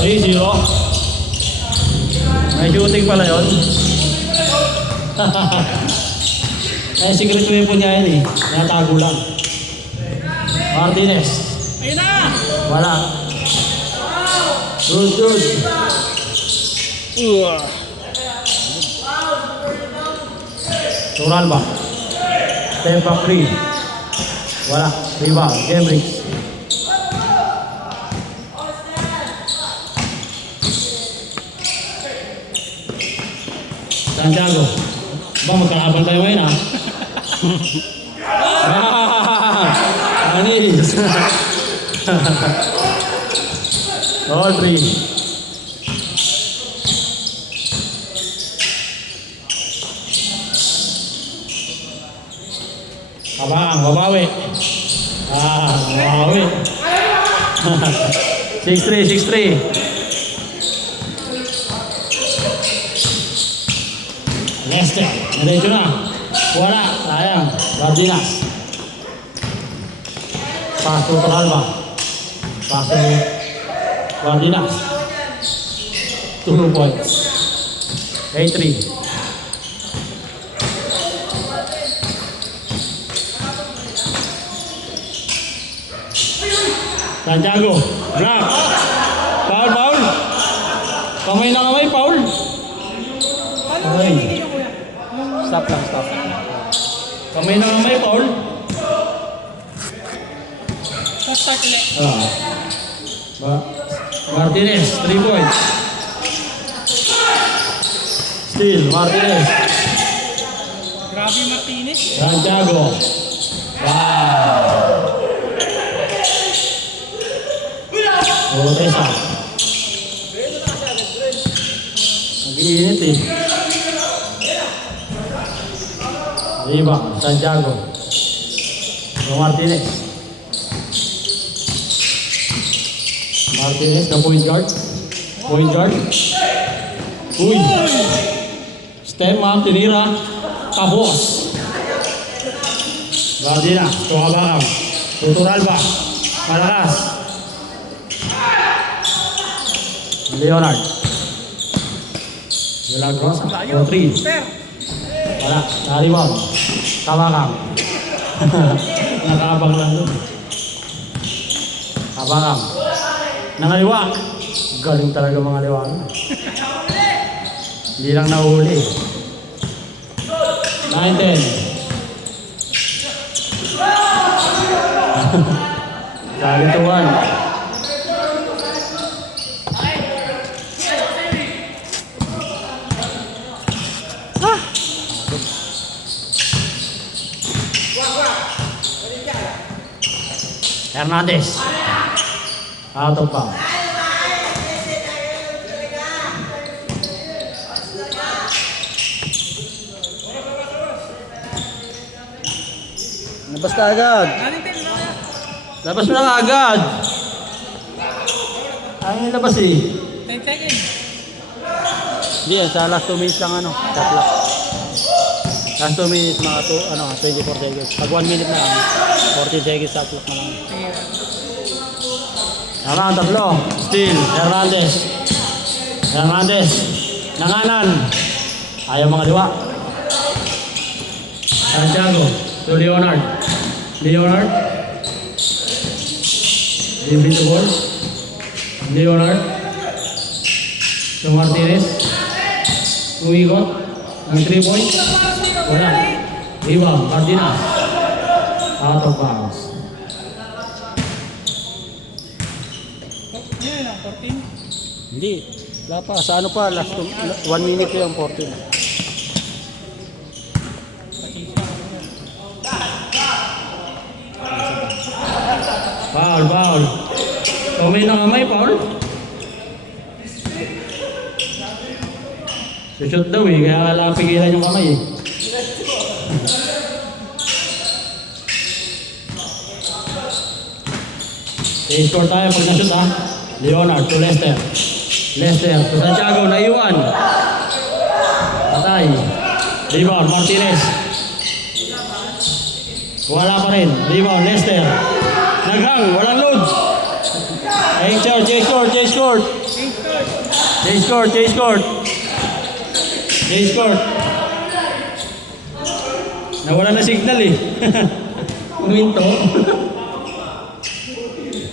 3-0. May shooting pala yun. Eh, secret weapon niya yun eh. Natago lang. Martinez. Ayun na! Wala. Good. Turalba. Step back 3. Wala. Rebound. Gemrix. Santiago. Ba, magkakabang tayo ngayon ah. Anis. All 3. Abang, babawi. Babawi. 6-3. Lester, diretso na. Wala, sayang. Bardinas. Paso Toralba. Paso Bardinas. 2 points. 8-3. Santiago, block. Foul. Kamay na kamay, foul. Okay. Stop. Kamay na kamay, foul. Start ulit. Martinez, 3 points. Steal, Martinez. Grabe Martinez. Santiago. Wow. Tesa. Nag-iinit eh. Rebound, Santiago. Martinez, the point guard. Uy. Step up, tinira. Tapos. Gardina, Tuhabakam. Tuturalba. Malakas. Leonard. Milagros. 3. Wala. Naribon. Tabakam. Nakaabang lang doon. Tabakam. Nangaliwa. Galing talaga mga liwa. Hindi lang nahuli. 9-10. Galing to 1. Hernandez. Out of bounds. Labas ka agad. Labas mo na agad. Ay, labas eh. 10 seconds. Hindi yan, sa last 2 minutes lang ano. Tatlo. Last 2 minutes mga 24 seconds. Pag 1 minute na 14 seconds sa clock na lang. Tama ang tatlo. Steal. Hernandez. Nanganan. Ayaw mga liwa. Santiago. To Leonard. Give the ball. Leonard. To Martinez. Uwigot. Ang 3 points. Wala. Rebound. Martinez. Out of bounds. Yan lang, 14. Hindi. Wala pa. Sa ano pa? Last 1 minute yung 14. Foul. Kamay na kamay, foul. Shoot daw eh. Kaya kailangan pigilan yung kamay eh. I-score tayo pag na-shoot ha. Leonard to Lester to Santiago, naiwan. Patay. Rebound, Martinez. Wala pa rin. Rebound, Lester. Naghang, walang load. Change court, change court, change court. Change court, change court. Change court. Nawala na signal eh. Uminto.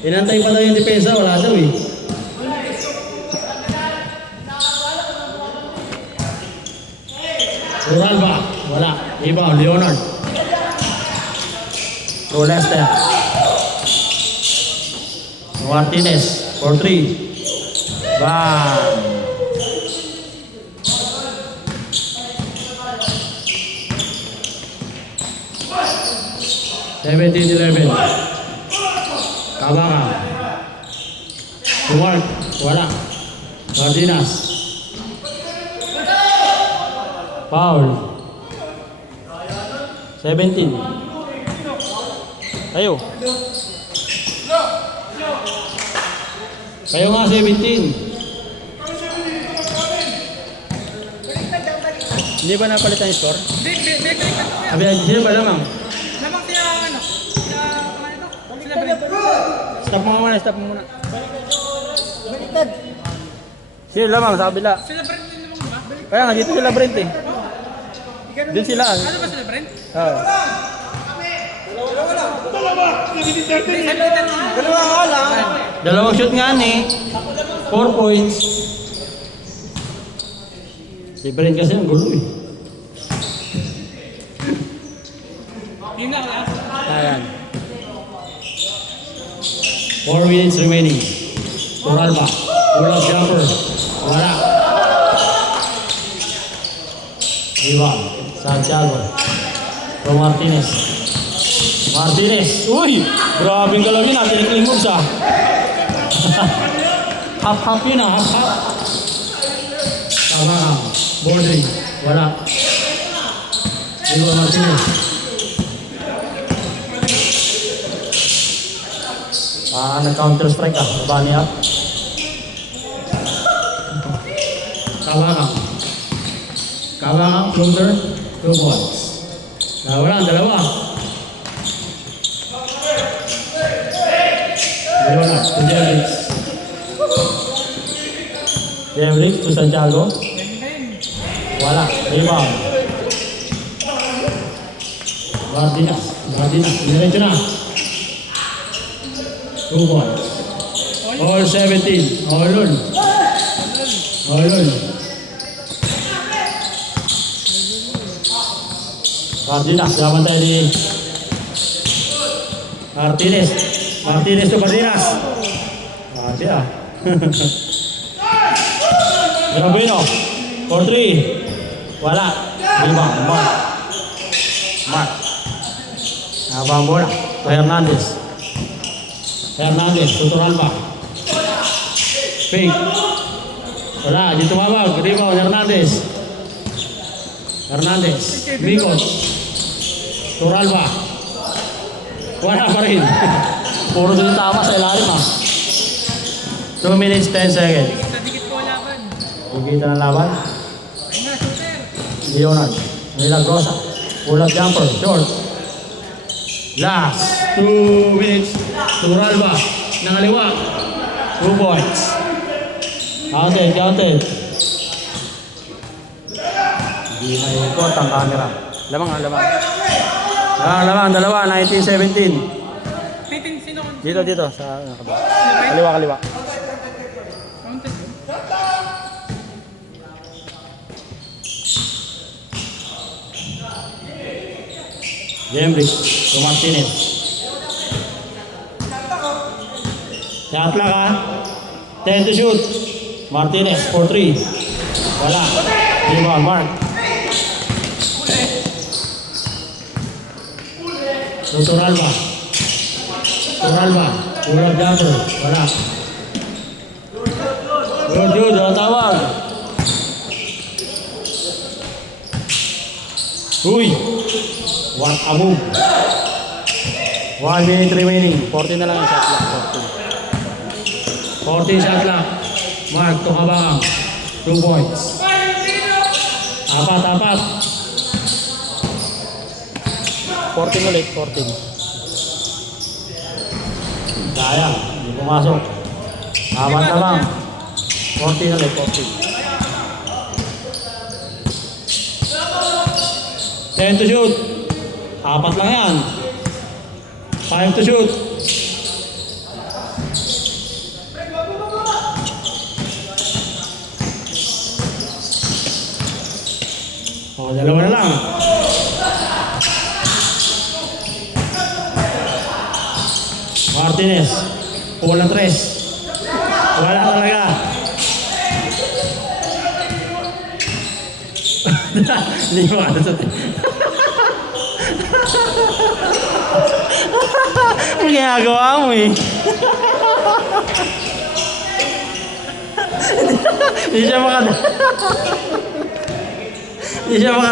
Inantay pa daw yung depensa, wala daw eh. Uralba, wala. Rebound, Leonard. Throw left step. Martinez, for 3. Bam! Seventeen 11. Kabaka. Tuwart, wala. Cardenas. Foul. 17. Kayo. Kayo nga 17. Hindi ba napalitan yung score? Abi, sino ba lamang? Lamang siya, ano? Siya, sila Brent. Stop mo muna, stop mo muna. Sino lamang sa kabila? Sila Brent din naman ba? Kaya nga, dito sila Brent eh. Doon sila. Ano ba sila Brent? Oo. Dalawang shoot nga ni. 4 points. Si Brent kasi ang gulo eh. Yun na, wala. Ayan. 4 minutes remaining. Turalba. Pull-up jumper. Wala. Iba. Santiago. Pro Martinez. Martinez. Uy! Grabing galawin natin. Clean moves ah. Half-half yun ah. Half-half. Tama ka. Bordering. Wala. Iba Martinez. Nag-counter strike ah. Bani up. Kabaka. Kabaka, floater, 2 balls. Wala, dalawa. Leonard to Jemrix. Jemrix to Santiago. Wala, rebound. Martinez, diretso na. 2 balls. All 17. All on. Cardenas, laban tayo ni Martinez. Martinez to Cardenas. Grabe ah. Grabuino. For 3. Wala. Rebound. Mark. Abang bola. To Hernandez. To Turalba. Fake. Wala. Dito mabag. Rebound. Hernandez. Bicos. Turalba. Wala pa rin. Puro doon tama sa ilalim ah. 2 minutes 10 seconds. Nadikit ko laban. Higita ng laban. Ayun na, shooter. Leonard. Milagrosa. Pull-up jumper. Short. Last. 2 minutes. Turalba. Nangaliwa. 2 points. Counted. Hindi may ikot ang camera. Lamang. Dalawa. 19-17. Sino? Dito. Sa kaliwa. Counted. Jemrix to Martinez. Shot lang ha. 10 to shoot. Martinez for 3. Wala. Rebound, Mark. Turalba. Pull-up jumper. Wala. Good. Tawag. Uy. What a move. 1 minute remaining. 14 na lang ang shot clock. 14 shot clock. Mark to Kabang. 2 points. Apat. 14 ulit. Sayang. Hindi pumasok. Apat na lang. 40 na lang, 40. 10 to shoot. Apat lang yan. 5 to shoot. O, dalawa na lang. Martinez. Wala 3. Wala talaga. Hindi mo ano sa ang ginagawa mo eh. Hindi siya maka... Hindi siya maka...